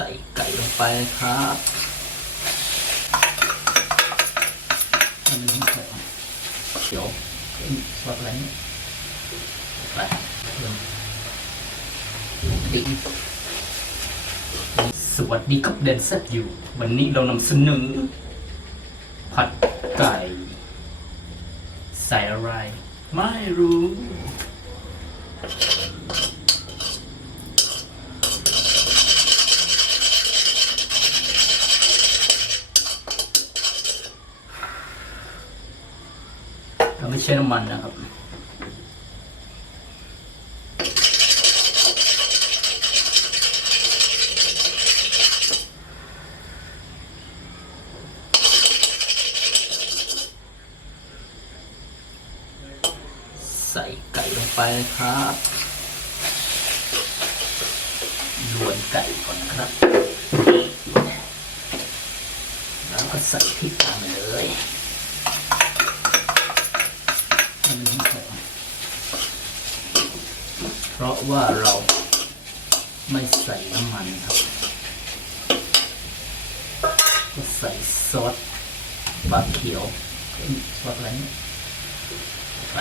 ใส่ไก่ลงไปครับเดี๋ยวซอสอะไรนี่ไปเริ่มดิ้งสวัสดีครับเดนเซตอยู่ วันนี้เรานำเสนอผัดไก่ ใส่อะไร ไม่รู้ เราไม่ใช้น้ำมันนะครับใส่ไก่ลงไปครับลวนไก่ก่อนครับ แล้วก็ใส่พริกตามเลย นี้เพราะว่าเราไม่ใส่น้ำมันครับ ก็ใส่ซอสปลาเขียวซอสอะไรเนี่ยไป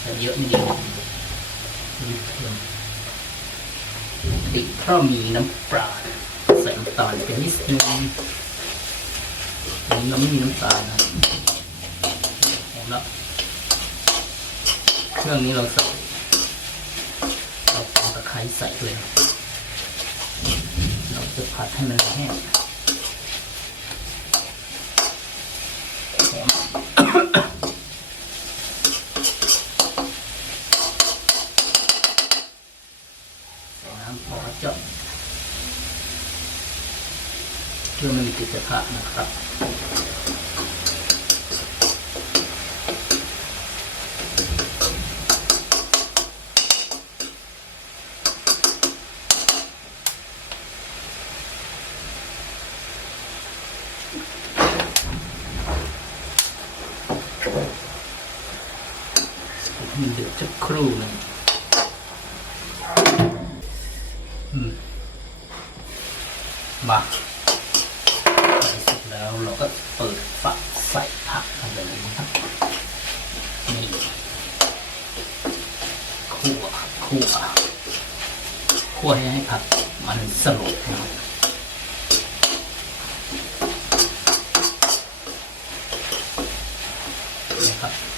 แต่เยอะไม่ดีวิปครีมติเพราะมีน้ำปลาใส่น้ำตาลไปนิดนึงนนี้เราไม่มีน้ำตาลนะหอมแล้ว เครื่องนี้เราใส่เราปองตะไคร้ใส่เลยเราจะผัดให้มันแห้งน้ำพอเจาะเพื่อไม่มีติดกระทะนะครับ เดือดสักครู่หนึงมาใส่เสร็จแล้วเราก็เปิดฝักใส่ผักลงไปเลยนะครับนี่คั่วคั่วคั่วให้ให้ผักมันสลบนะครับ した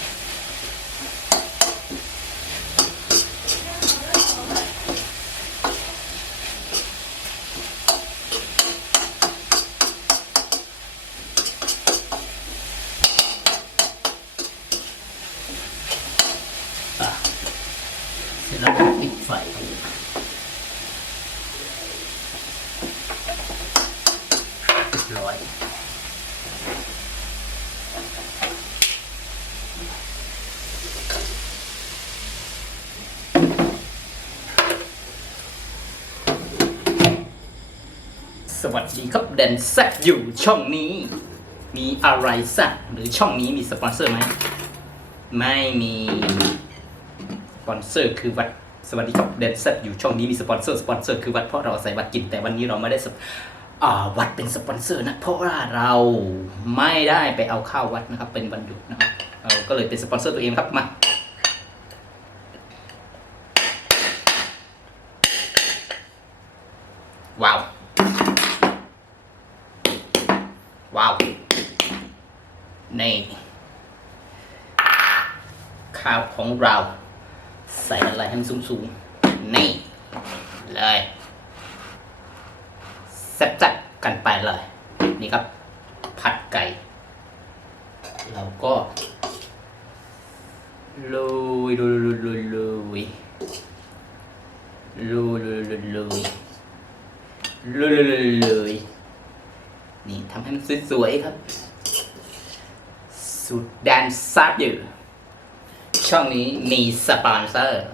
สวัสดีครับเดนแซกอยู่ช่องนี้ มีอะไรสักหรือช่องนี้มีสปอนเซอร์ไหมไม่มีสปอนเซอร์คือวัดสวัสดีครับเดนเซตอยู่ช่องนี้มีสปอนเซอร์สปอนเซอร์คือวัดเพราะเราใส่วัดกินแต่วันนี้เราไม่ได้วัดเป็นสปอนเซอร์นะเพราะว่าเราไม่ได้ไปเอาข้าววัดนะครับ เป็นวันหยุดนะครับเราก็เลยเป็นสปอนเซอร์ตัวเองครับมาว้าว ว้าว นี่ข้าวของเรา ใส่อะไรให้มันสูงๆ นี่ เลยแซ่บๆกันไปเลย นี่ครับ ผัดไก่ เราก็โรยโรยโรยโรยโรยโรยโรยโรยโรยโรยโรยโรยโรย นี่ทำให้มันสวยๆครับ สุดแดนซับอยู่ช่องนี้มีสปอนเซอร์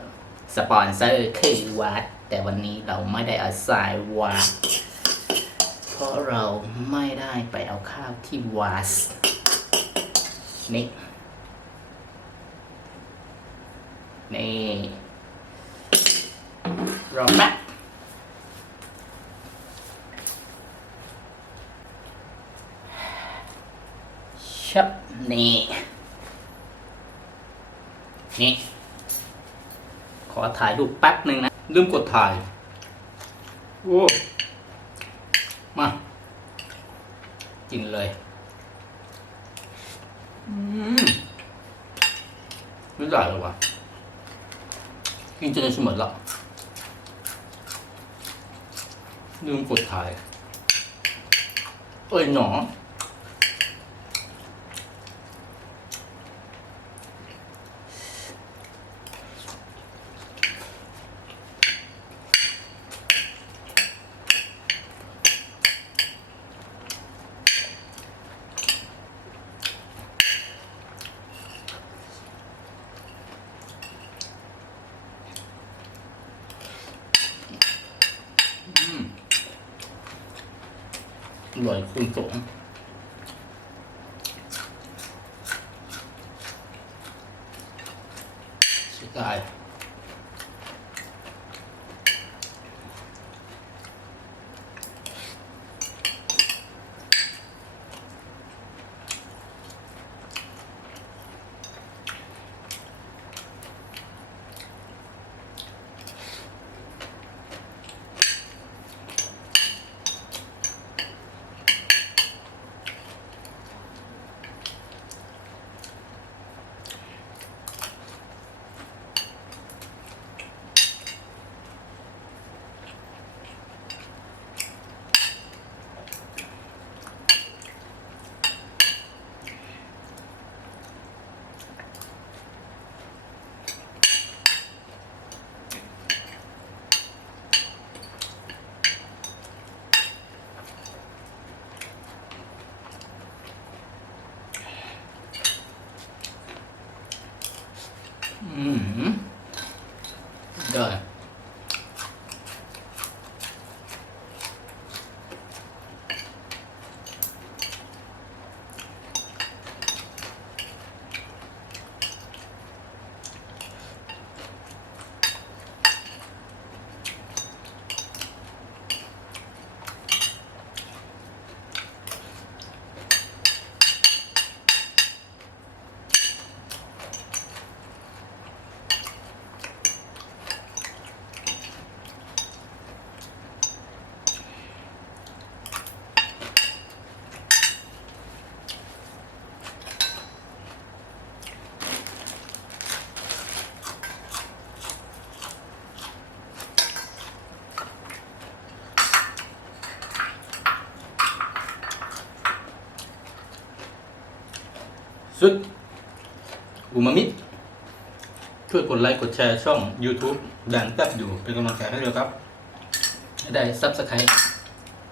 สปอนเซอร์คือวัด แต่วันนี้เราไม่ได้อาศัยวัด เพราะเราไม่ได้ไปเอาข้าวที่วัดนี่นี่รอแป๊บ ชับนี่ นี่ ขอถ่ายรูปแป๊บหนึ่งนะ ลืมกดถ่าย โอ้ มา กินเลยอืมไม่ได้เลยวะกินจนจะหมดละลืมกดถ่าย เอ้ยหนอ อร่อยคุณสงสุดท้าย อืมได้ สุดอูมามิช่วยกดไลค์กดแชร์ช่อง YouTube ดังแป๊บอยู่เป็นกำลังใจให้ด้วยครับ ได้ซับสไครต์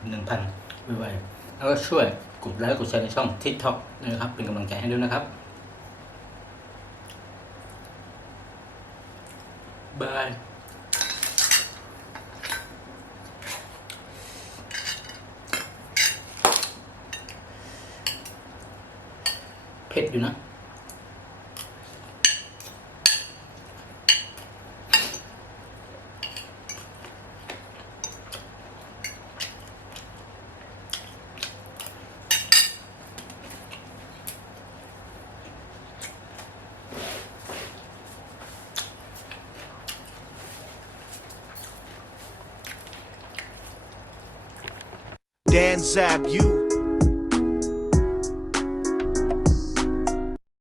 หนึ่งพันไวๆแล้วก็ช่วยกดไลค์กดแชร์ในช่อง TikTok ด้วยนะครับ เป็นกำลังใจให้ด้วยนะครับบาย เผ็ดอยู่นะ Dan Zab, you